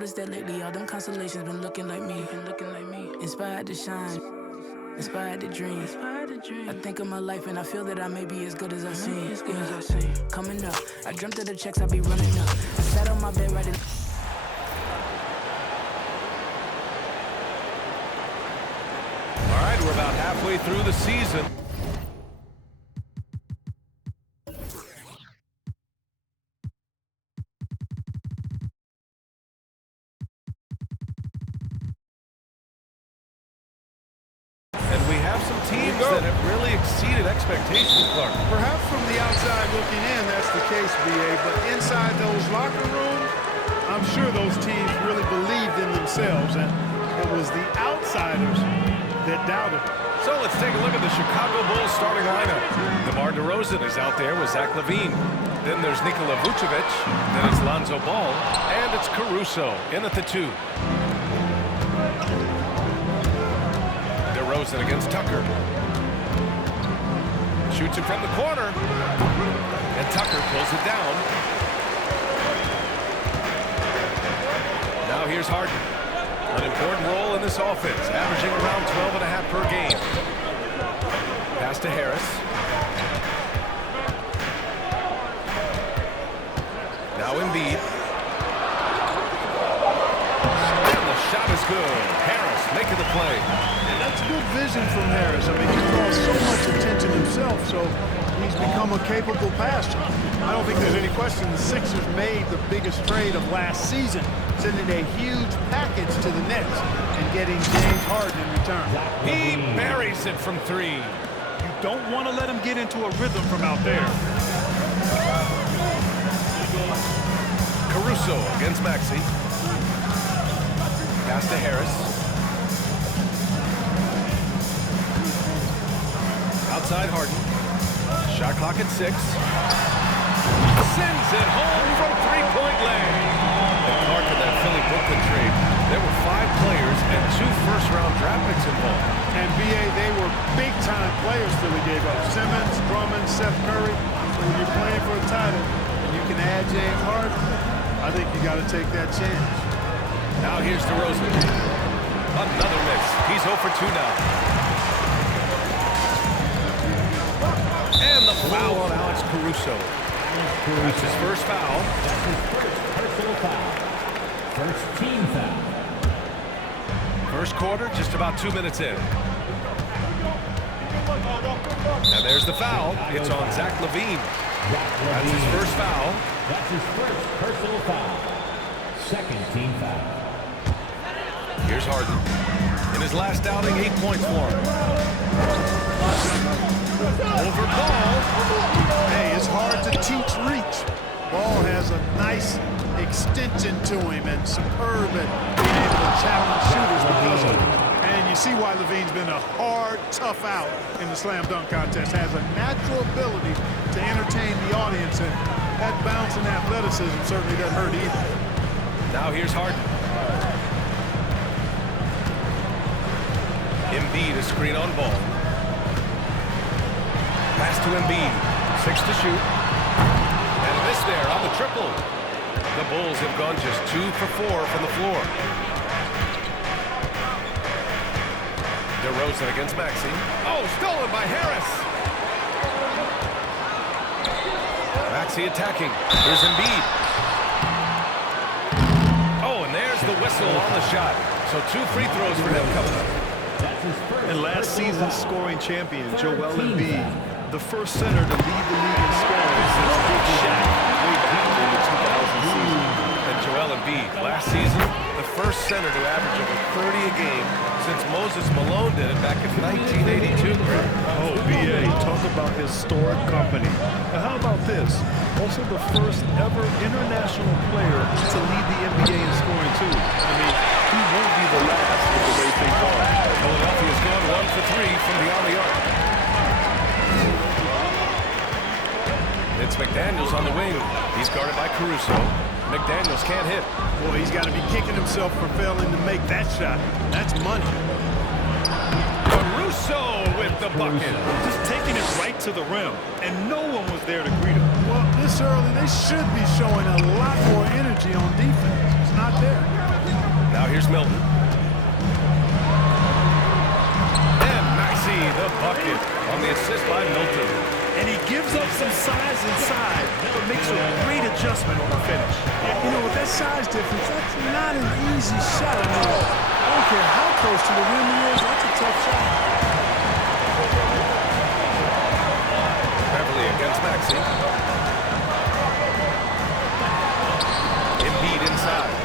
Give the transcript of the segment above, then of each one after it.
noticed that lately all them constellations been looking like me. Inspired to shine, inspired to dream. I think of my life and I feel that I may be as good as I seem. Coming up, I dreamt of the checks I be running up. I sat on my bed writing. All right, we're about halfway through the season. And we have some teams that have really exceeded expectations, Clark. Perhaps from the outside looking in, that's the case, BA. But inside those locker rooms, I'm sure those teams really believed in themselves. And it was the outsiders that doubted. So let's take a look at the Chicago Bulls starting lineup. DeMar DeRozan is out there with Zach LaVine. Then there's Nikola Vucevic. Then it's Lonzo Ball. And it's Caruso in at the 2. DeRozan against Tucker. Shoots it from the corner. And Tucker pulls it down. Now here's Harden. An important role in this offense, averaging around 12.5 per game. Pass to Harris. Now Embiid. And the shot is good. Harris making the play. And that's good vision from Harris. I mean, he draws so much attention himself, so he's become a capable passer. I don't think there's any question the Sixers made the biggest trade of last season, sending a huge package to the Nets and getting James Harden in return. He buries it from 3. You don't want to let him get into a rhythm from out there. Caruso against Maxey. Pass to Harris. Outside Harden. Shot clock at 6. Sends it home from three-point land. The Clark of that Philly-Brooklyn trade. There were 5 players and 2 first-round draft picks involved. And BA, they were big-time players Philly gave up. Simmons, Drummond, Seth Curry. So when you're playing for a title and you can add James Harden, I think you got to take that chance. Now here's DeRozan. Another miss. He's 0 for 2 now. And the foul on Alex Caruso. That's his first foul. That's his first personal foul. First team foul. First quarter, just about 2 minutes in. And there's the foul. It's on Zach LaVine. That's his first foul. That's his first personal foul. Second team foul. Here's Harden. In his last outing, 8 points for him. Over Ball. Hey, it's hard to teach reach. Ball has a nice extension to him and superb at being able to challenge shooters because of it. And you see why LaVine's been a hard, tough out in the slam dunk contest. Has a natural ability to entertain the audience, and that bounce and athleticism certainly doesn't hurt either. Now here's Harden. Embiid a screen on Ball. Pass to Embiid. 6 to shoot. And a miss there on the triple. The Bulls have gone just 2 for 4 from the floor. DeRozan against Maxey. Oh, stolen by Harris. Maxey attacking. Here's Embiid. Oh, and there's the whistle on the shot. So 2 free throws for him coming up. And last season's scoring champion, Joel Embiid, the first center to lead the league in scoring since Big Shaq way back in the 2000 season. And Joel Embiid, last season, the first center to average over 30 a game since Moses Malone did it back in 1982. Oh, BA, talk about historic company. Now, how about this? Also the first ever international player to lead the NBA in scoring, too. I mean, he won't be the last with the way things are. Philadelphia's gone 1 for 3 from beyond the arc. It's McDaniels on the wing. He's guarded by Caruso. McDaniels can't hit. Boy, he's got to be kicking himself for failing to make that shot. That's money. Caruso with the bucket. Just taking it right to the rim, and no one was there to greet him. Well, this early, they should be showing a lot more energy on defense. It's not there. Milton. And Maxey, the bucket on the assist by Milton. And he gives up some size inside, but makes a great adjustment on the finish. You know, with that size difference, that's not an easy shot. I mean, I don't care how close to the rim he is, that's a tough shot. Beverly against Maxey. Embiid inside.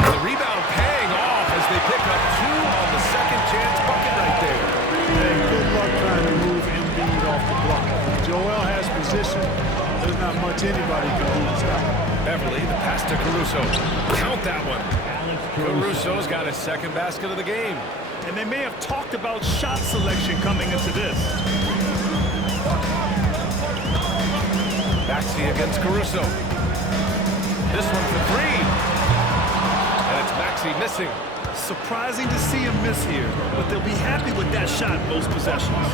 The rebound paying off as they pick up 2 on the second chance bucket right there. Hey, good luck trying to move Embiid off the block. Joel has position. There's not much anybody can do to stop him. Beverly, the pass to Caruso. Count that one. Caruso's got his second basket of the game. And they may have talked about shot selection coming into this. Maxey against Caruso. This one for 3. And it's Maxey missing. Surprising to see him miss here, but they'll be happy with that shot most possessions.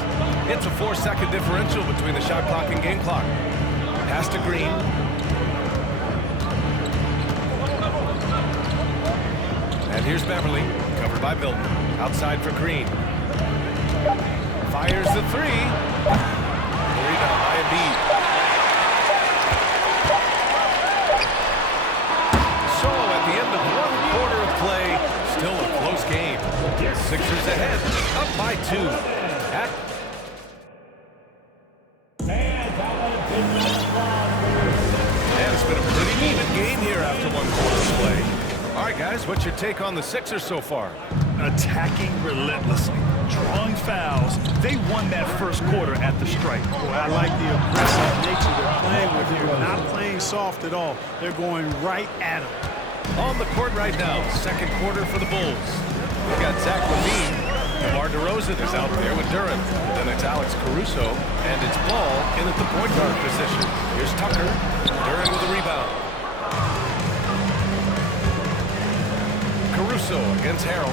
It's a 4-second differential between the shot clock and game clock. Pass to Green. And here's Beverly, covered by Milton. Outside for Green. Fires the 3. The rebound by Embiid. So at the end of 1 quarter of play, still a close game. Sixers ahead, up by 2. And it's been a pretty even game here after 1 quarter of play. All right, guys, what's your take on the Sixers so far? Attacking relentlessly, drawing fouls. They won that first quarter at the stripe. Boy, I like the aggressive nature they're playing with here. Not playing soft at all. They're going right at him. On the court right now, second quarter for the Bulls. We've got Zach LaVine. DeMar DeRozan is out there with Duren. Then it's Alex Caruso, and it's Ball in at the point guard position. Here's Tucker. Duren with the rebound. Caruso against Harrell.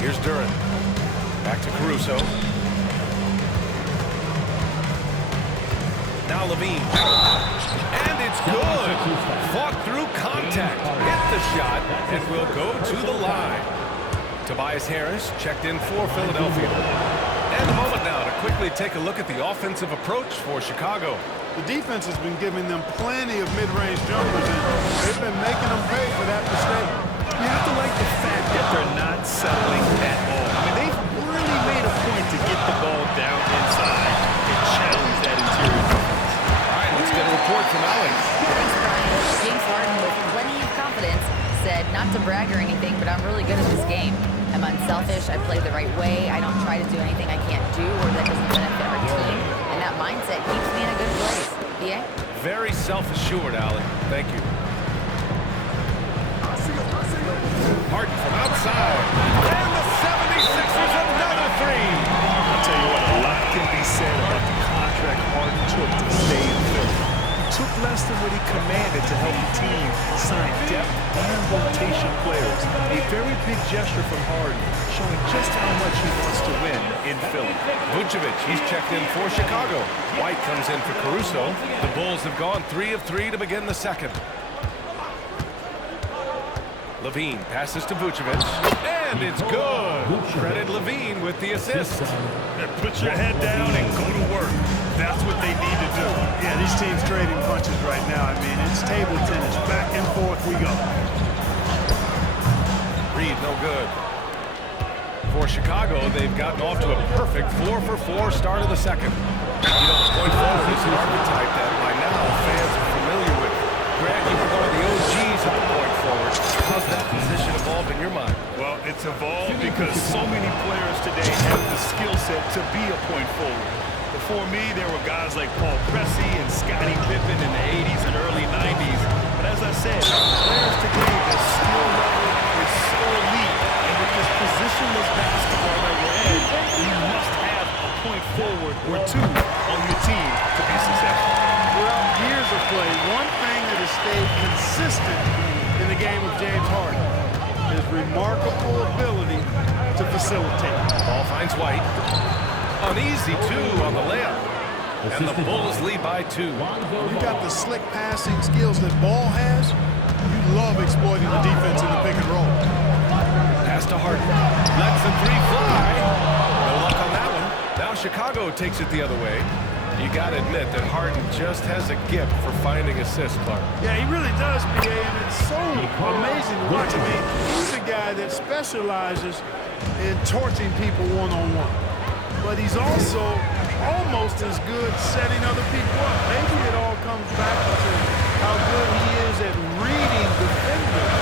Here's Duren. Back to Caruso. Now LaVine. And it's good. Fought through contact. Hit the shot and will go to the line. Tobias Harris checked in for Philadelphia. And a moment now to quickly take a look at the offensive approach for Chicago. The defense has been giving them plenty of mid-range jumpers, and they've been making them pay for that mistake. You have to like the fact that they're not settling at all. I mean, they've really made a point to get the ball down inside and challenge that interior defense. All right, let's get a report from Alex. Thanks, Brian. James Harden, with plenty of confidence, said not to brag or anything, but I'm really good at this game. I'm unselfish. I play the right way. I don't try to do anything I can't do or that doesn't benefit our team. And that mindset keeps me in a good place. BA? Very self-assured, Alec. Thank you. Harden from outside. And the 76ers another 3. I'll tell you what, a lot can be said about the contract Harden took to stay in Philly. He took less than what he commanded to help the team sign depth and rotation players. A very big gesture from Harden, showing just how much he wants to win in Philly. Vucevic, he's checked in for Chicago. White comes in for Caruso. The Bulls have gone 3 of 3 to begin the second. LaVine passes to Vucevic, and it's good. Credit LaVine with the assist. Put your head down and go to work. That's what they need to do. Yeah, these teams trading punches right now. I mean, it's table tennis. Back and forth we go. Reed, no good. For Chicago, they've gotten off to a perfect 4-for-4 start of the second. You know, the point forward is an archetype that by now fans are familiar with. Grant, you were one of the OGs at the point forward. How's that position evolved in your mind? Well, it's evolved because so many players today have the skill set to be a point forward. Before me, there were guys like Paul Pressey and Scottie Pippen in the 80s and early 90s. But as I said, players today, their skill level is so elite. And with this positionless basketball that we're in, you must have a point forward or two on your team to be successful. Throughout years of play, one thing that has stayed consistent in the game of James Harden is remarkable ability to facilitate. Ball finds White. An easy 2 on the layup. And the Bulls lead by 2. You got the slick passing skills that Ball has. You love exploiting the defense in the pick and roll. Pass to Harden. Lets the 3 fly. No luck on that one. Now Chicago takes it the other way. You got to admit that Harden just has a gift for finding assists, Clark. Yeah, he really does, BA, and it's so amazing to watch. I mean, he's a guy that specializes in torching people one-on-one. But he's also almost as good setting other people up. Maybe it all comes back to how good he is at reading defenders.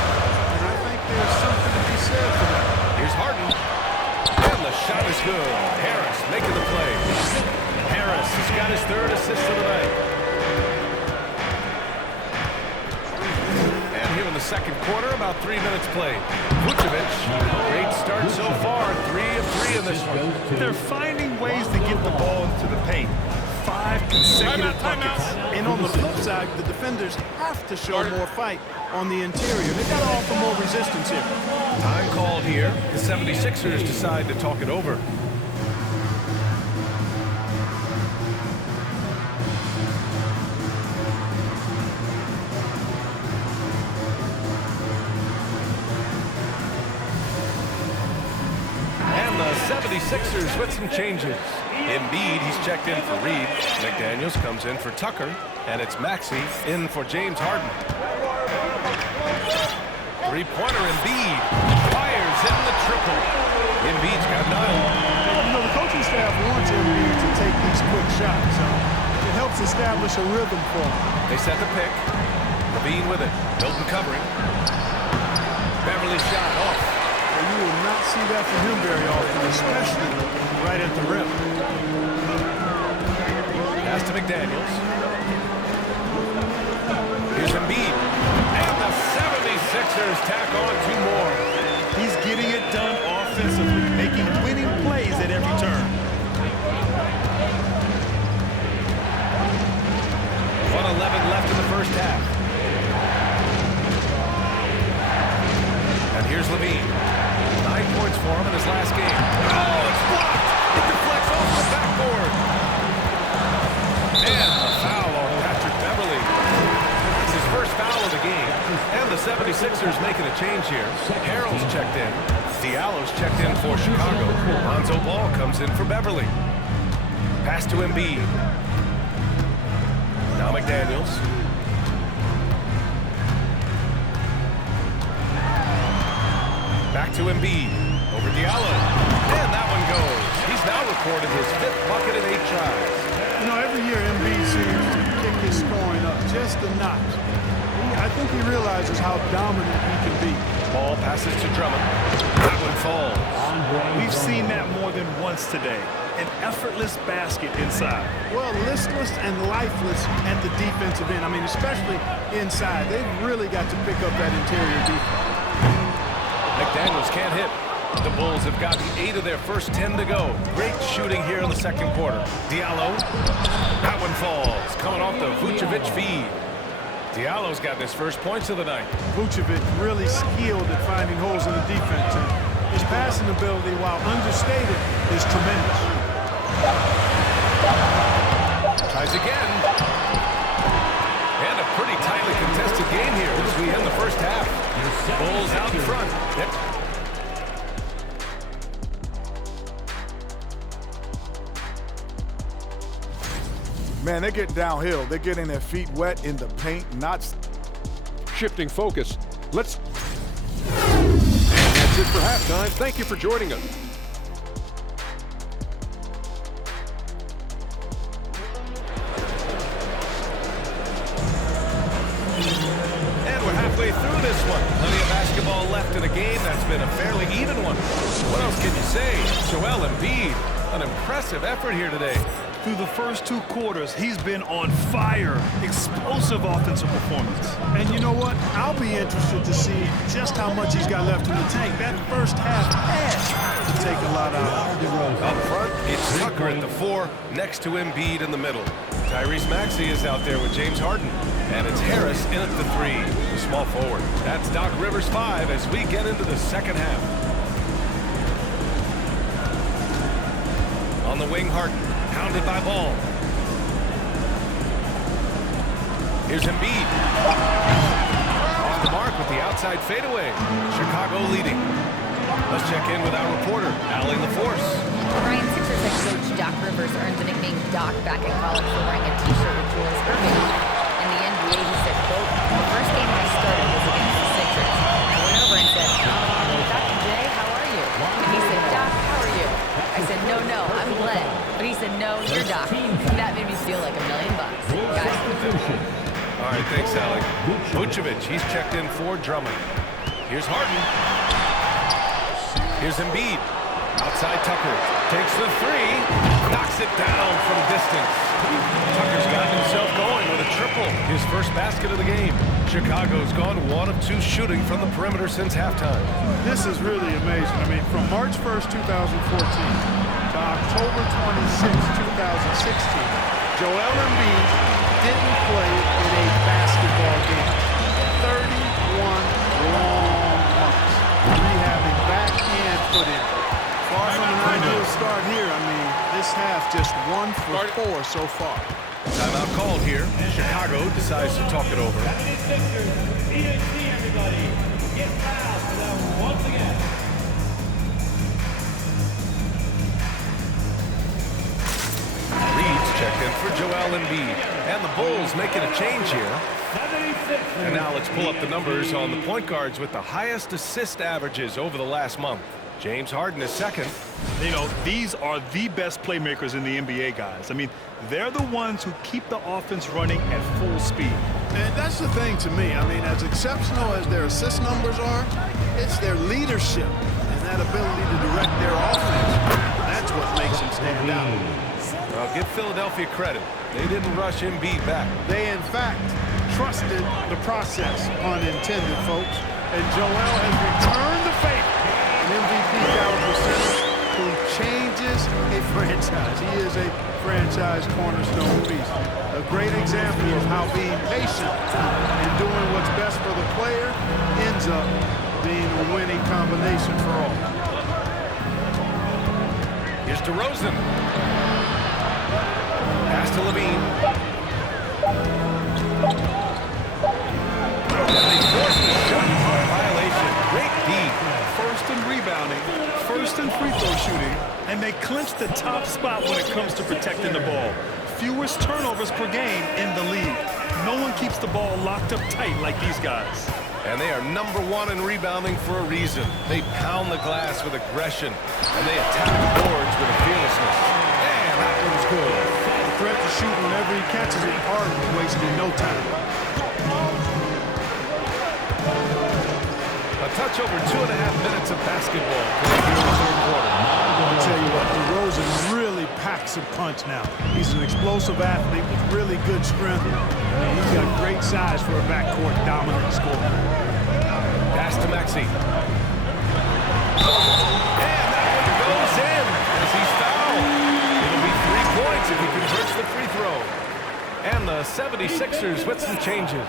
And I think there's something to be said for that. Here's Harden. And the shot is good. Harris making the play. Harris has got his 3rd assist of the night. And here in the second quarter, about 3 minutes played. Vucevic, great start so far. 3 of 3 in this one. They're finding ways to get the ball into the paint. 5 consecutive buckets. And on the flip side, the defenders have to show more fight on the interior. They've got to offer more resistance here. Time called here. The 76ers decide to talk it over. And the 76ers with some changes. Embiid, he's checked in for Reed. McDaniels comes in for Tucker. And it's Maxey in for James Harden. Three-pointer Embiid. Fires in the triple. Embiid's got 9. You know, the coaching staff wants Embiid to take these quick shots. So it helps establish a rhythm for him. They set the pick. Levine with it. Milton covering. Beverly shot off. And you will not see that from him very often, especially right at the rim. Pass to McDaniels. Here's Embiid. And the 76ers tack on 2 more. He's getting it done offensively, making winning plays at every turn. 1:11 left in the first half. And here's Levine. 9 points for him in his last game. Oh, it's blocked. It deflects off the backboard. And a foul on Patrick Beverly. It's his first foul of the game. And the 76ers making a change here. Harrell's checked in. Diallo's checked in for Chicago. Lonzo Ball comes in for Beverly. Pass to Embiid. Now McDaniels. Back to Embiid. Over Diallo. And that one goes. He's now recorded his 5th bucket in 8 tries. You know, every year Embiid seems to kick his scoring up just a notch. I think he realizes how dominant he can be. Ball passes to Drummond. That one falls. We've seen that more than once today. An effortless basket inside. Well, listless and lifeless at the defensive end. I mean, especially inside. They've really got to pick up that interior defense. McDaniels can't hit. The Bulls have gotten 8 of their first 10 to go. Great shooting here in the second quarter. Diallo. That one falls. Coming off the Vucevic feed. Diallo's gotten his first points of the night. Vucevic really skilled at finding holes in the defense. And his passing ability, while understated, is tremendous. Tries again. And a pretty tightly contested game here as we end the first half. Bulls out in front. Man, they're getting downhill. They're getting their feet wet in the paint, not shifting focus. And that's it for halftime. Thank you for joining us. And we're halfway through this one. Plenty of basketball left in a game that's been a fairly even one. What else can you say? Joel Embiid, an impressive effort here today. Through the first 2 quarters, he's been on fire. Explosive offensive performance. And you know what? I'll be interested to see just how much he's got left in the tank. That first half has to take a lot out. Up front, it's Tucker at the 4, next to Embiid in the middle. Tyrese Maxey is out there with James Harden. And it's Harris in at the 3, the small forward. That's Doc Rivers 5 as we get into the second half. On the wing, Harden. Pounded by Ball. Here's Embiid. Off the mark with the outside fadeaway. Chicago leading. Let's check in with our reporter, Allie LaForce. Brian, Sixers head coach Doc Rivers earned the nickname Doc back in college for wearing a T-shirt with Julius Erving. In the NBA, he said, quote, "The first game I started was against the Sixers. I went over and said, Dr. J, how are you?" And he said, "Doc, how are you?" I said, no, I'm Glenn. But he said, "No, you're Doc." That made me feel like $1 million. Guys. All right, thanks, Alec. Vucevic, he's checked in for Drummond. Here's Harden. Here's Embiid. Outside Tucker. Takes the three. Knocks it down from distance. Tucker's gotten himself going with a triple. His first basket of the game. Chicago's gone 1 of 2 shooting from the perimeter since halftime. This is really amazing. I mean, from March 1st, 2014 to October 26, 2016, Joel Embiid didn't play in a basketball game. 31 long months. Rehabbing back and foot in. Far from an ideal start here. I mean, this half just 1 for 4 so far. Timeout called here. Chicago decides to talk it over. 76ers, PhD, everybody. Get fouled for them once again. Reed's checked in for Joel Embiid. And the Bulls making a change here. 76ers. And now let's pull up the numbers on the point guards with the highest assist averages over the last month. James Harden is second. You know, these are the best playmakers in the NBA, guys. I mean, they're the ones who keep the offense running at full speed. And that's the thing to me. I mean, as exceptional as their assist numbers are, it's their leadership and that ability to direct their offense. That's what makes them stand out. Well, give Philadelphia credit. They didn't rush Embiid back. They, in fact, trusted the process, pun intended, folks. And Joel has returned the favor. An MVP caliber center who changes a franchise. He is a franchise cornerstone piece. A great example of how being patient and doing what's best for the player ends up being a winning combination for all. Here's DeRozan. Pass to Levine. And they force the shot. Violation. Great D. First in rebounding, first in free throw shooting, and they clinch the top spot when it comes to protecting the ball. Fewest turnovers per game in the league. No one keeps the ball locked up tight like these guys. And they are #1 in rebounding for a reason. They pound the glass with aggression, and they attack the boards with a fearlessness. And that one's good. The threat to shoot whenever he catches it, Harden wasting no time. A touch over 2.5 minutes of basketball played here in the third quarter. I'll tell you what, DeRozan really packs a punch now. He's an explosive athlete with really good strength. And he's got great size for a backcourt dominant scorer. Pass to Maxey. And that one goes in as he's fouled. It'll be 3 points if he converts the free throw. And the 76ers with some changes.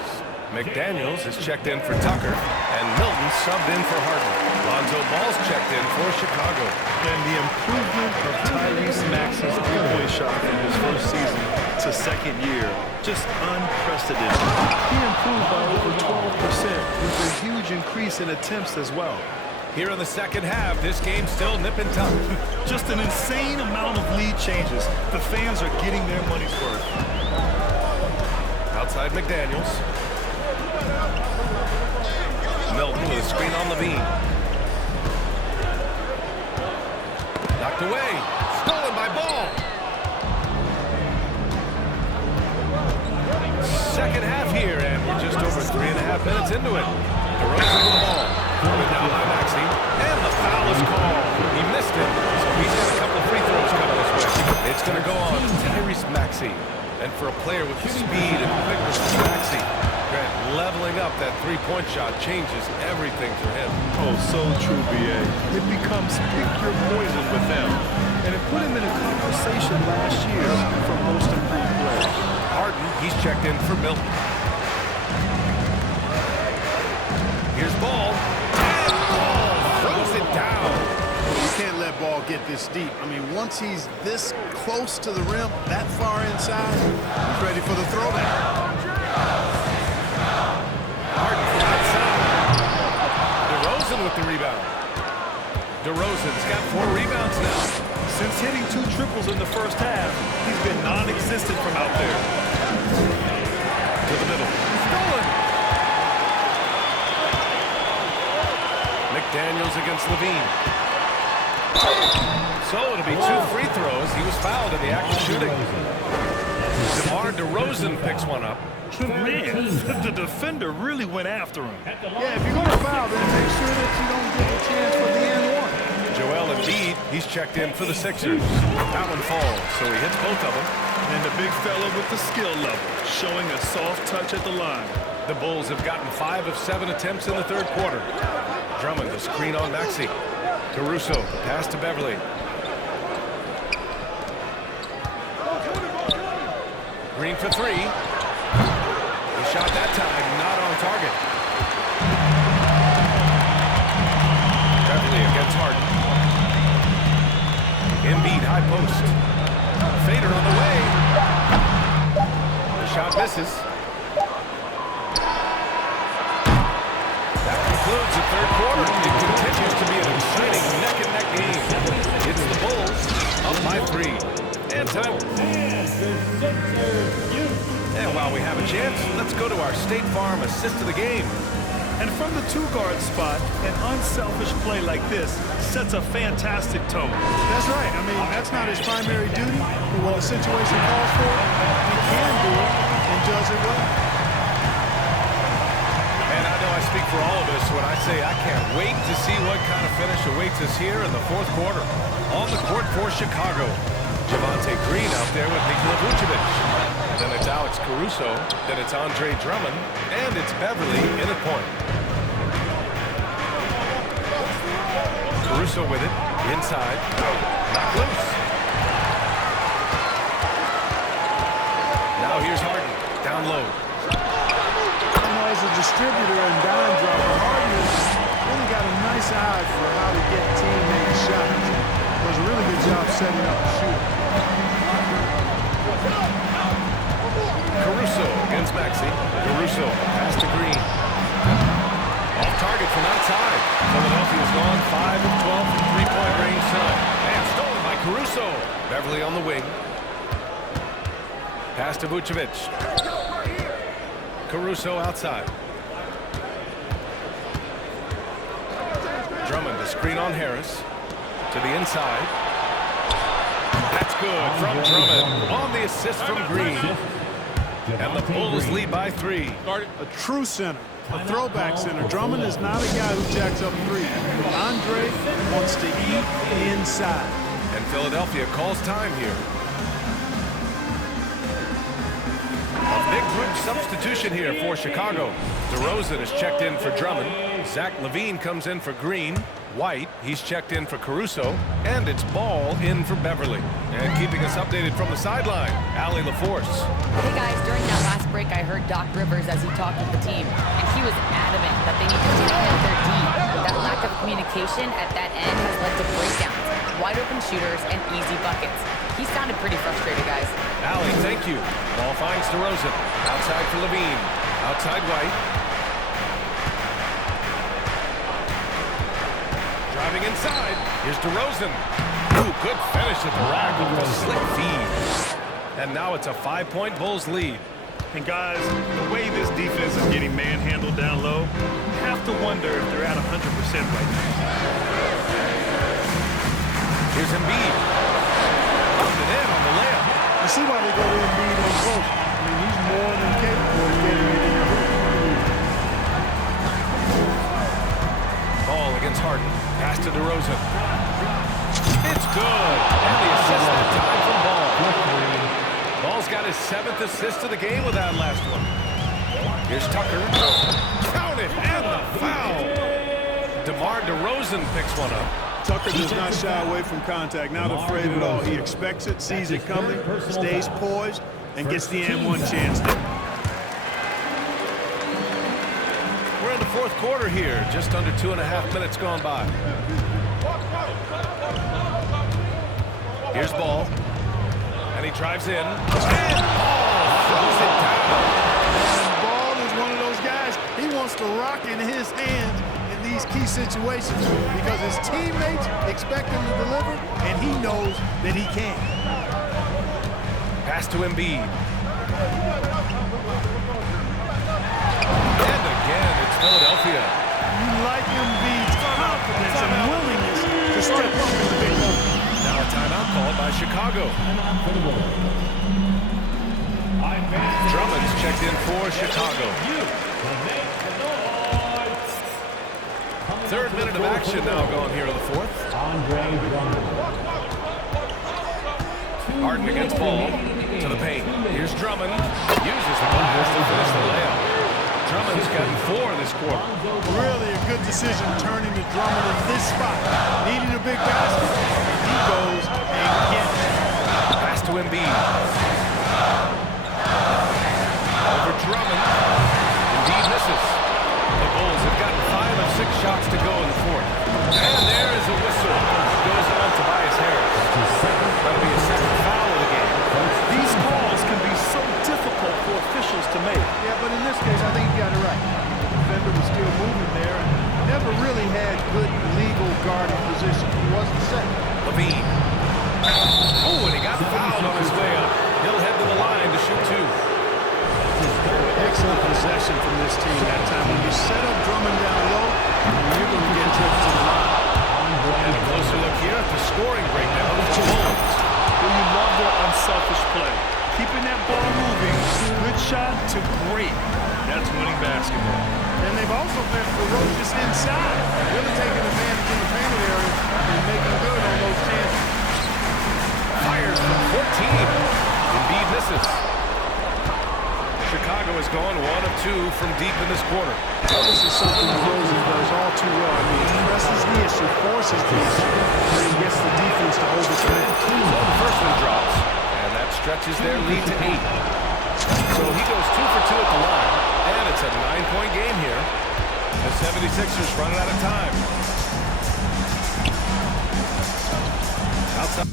McDaniels is checked in for Tucker, and Milton subbed in for Harden. Lonzo Ball's checked in for Chicago. And the improvement of Tyrese Maxey's three-point shot from his first season to second year, just unprecedented. He improved by over 12% with a huge increase in attempts as well. Here in the second half, this game's still nip and tuck. Just an insane amount of lead changes. The fans are getting their money's worth. Outside McDaniels. Milton with a screen on Levine. Knocked away. Stolen by Ball. Second half here, and we're just over 3.5 minutes into it. DeRozan with the ball. Coming down by Maxey. And the foul is called. He missed it, so he's got a couple of free throws coming his way. It's going to go on to Tyrese Maxey. And for a player with the speed and quickness of Maxey, Grant, leveling up that three-point shot changes everything for him. Oh, so true, B.A. It becomes pick your poison with them. And it put him in a conversation last year for most improved players. Harden, he's checked in for Milton. Here's Ball. And Ball throws it down. You can't let Ball get this deep. I mean, once he's this close to the rim, that far inside, he's ready for the throwdown. DeRozan's got 4 rebounds now. Since hitting 2 triples in the first half, he's been non-existent from out there. To the middle. Stolen. McDaniels against Levine. So it'll be 2 free throws. He was fouled in the act of shooting. DeMar DeRozan picks one up. Man, the defender really went after him. Yeah, if you're going to foul, then make sure that you don't give a chance for the N1. Joel Embiid, he's checked in for the Sixers. That one falls, so he hits both of them. And the big fella with the skill level, showing a soft touch at the line. The Bulls have gotten 5 of 7 attempts in the third quarter. Drummond, the screen on Maxey. Caruso, pass to Beverly. Green for 3. He shot that time, not on target. Beverly against Harden. Embiid, high post. Fader on the way. The shot misses. That concludes the third quarter. It continues to be an exciting neck-and-neck game. It's the Bulls up by 3. And time. And while we have a chance, let's go to our State Farm assist of the game. And from the 2-guard spot, an unselfish play like this sets a fantastic tone. That's right. I mean, that's not his primary duty, but when the situation calls for it, he can do it and does it well. And I know I speak for all of us when I say I can't wait to see what kind of finish awaits us here in the fourth quarter. On the court for Chicago, Javonte Green out there with Nikola Vucevic. Then it's Alex Caruso, then it's Andre Drummond, and it's Beverly in at point. Caruso with it, inside, knocked loose. Now here's Harden, down low. You know, as a distributor and dime dropper, Harden has really got a nice eye for how to get teammates shots. Does a really good job setting up the shooter. Caruso against Maxey. Caruso, pass to Green. Off target from outside. Philadelphia's gone 5 of 12 from three-point range tonight. And stolen by Caruso. Beverly on the wing. Pass to Vucevic. Caruso outside. Drummond, the screen on Harris. To the inside. That's good from Drummond. On the assist from Green. And the Bulls lead by 3. A true center, a throwback center. Drummond is not a guy who jacks up 3. Andre wants to eat inside. And Philadelphia calls time here. A big group substitution here for Chicago. DeRozan is checked in for Drummond. Zach LaVine comes in for Green. White, he's checked in for Caruso. And it's Ball in for Beverly. And keeping us updated from the sideline, Allie LaForce. Hey guys, during that last break, I heard Doc Rivers as he talked with the team, and he was adamant that they need to take care of their D. That lack of communication at that end has led to breakdowns, wide open shooters, and easy buckets. He sounded pretty frustrated, guys. Allie, thank you. Ball finds DeRozan. Outside for LaVine. Outside White. Driving inside. Here's DeRozan. Ooh, good finish at the rack with a slick feed. And now it's a 5-point Bulls lead. And guys, the way this defense is getting manhandled down low, you have to wonder if they're at 100% right now. Here's Embiid. Pumped it in on the layup. You see why they go to Embiid on close. I mean, he's more than capable of getting it in your hoop. Ball against Harden. Pass to DeRozan. It's good. And the assist that time from Ball. Ball's got his 7th assist of the game with that last one. Here's Tucker. Count it, and the foul. DeMar DeRozan picks one up. Tucker does not shy away from contact, not afraid at all. He expects it, sees it coming, stays poised, and gets the and-one chance there. We're in the fourth quarter here, just under 2.5 minutes gone by. Here's Ball. And he drives in. And Ball throws it down. And Ball is one of those guys, he wants the rock in his hands in these key situations because his teammates expect him to deliver, and he knows that he can. Pass to Embiid. And again, it's Philadelphia. You like Embiid's confidence and willingness to step up in the big moment. Now a timeout called by Chicago. Drummond's checked in for Chicago. Third minute of action now gone here in the fourth. Harden against Ball to the paint. Here's Drummond. Uses the glass to finish the layup. Drummond's gotten 4 this quarter. Really a good decision turning to Drummond in this spot. Needing a big basket, he goes and gets it. Pass to Embiid. Over Drummond. Embiid misses. The Bulls have gotten 5 of 6 shots to go in the fourth. And there is a whistle. Goes on Tobias Harris. That'll be his second foul of the game. These calls can be so difficult for officials to make. Yeah, but in this case, I think he got it right. The defender was still moving there and never really had good legal guarding position. He wasn't set. Levine. Oh, and he got fouled on his way up. He'll head to the line to shoot 2. Excellent possession from this team that time. When you set up Drummond down low, you're going to get trips to the line. And a closer look here at the scoring breakdown for the Bulls. Well, you love their unselfish play. Keeping that ball moving, good shot to great. That's winning basketball. And they've also been ferocious inside, really taking advantage in the painted area and making good on those chances. Fires from 14. Embiid misses. Chicago has gone 1 of 2 from deep in this quarter. Well, this is something Rosen does all too well. I mean, he presses the issue, forces the issue, and he gets the defense to overcommit. So the first one drops, and that stretches their lead to 8. So he goes 2 for 2 at the line, and it's a 9-point game here. The 76ers running out of time. Outside.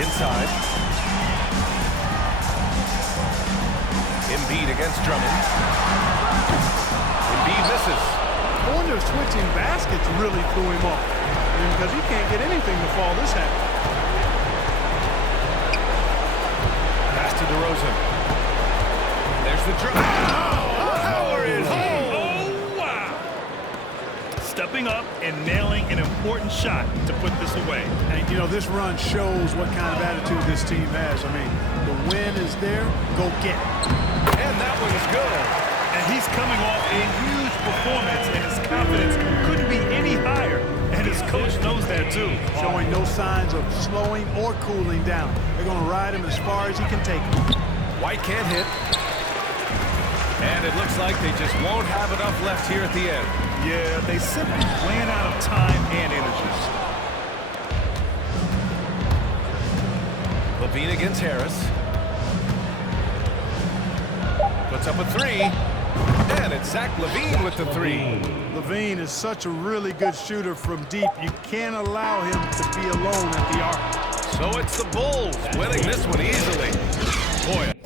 Inside. Embiid against Drummond. Embiid misses. When they're switching baskets really threw him off because he can't get anything to fall this half. Pass to DeRozan. There's the Drummond. Oh, power is home. Oh, wow. Stepping up and nailing an important shot to put this away. And, you know, this run shows what kind of attitude this team has. I mean, the win is there, go get it. And that one's good. And he's coming off a huge performance, and his confidence couldn't be any higher. And his coach knows that, too. Showing no signs of slowing or cooling down. They're going to ride him as far as he can take him. White can't hit. And it looks like they just won't have enough left here at the end. Yeah, they simply ran out of time and energy. Levine against Harris. Puts up a 3. And it's Zach LaVine with the 3. LaVine is such a really good shooter from deep. You can't allow him to be alone at the arc. So it's the Bulls winning this one easily. Boy.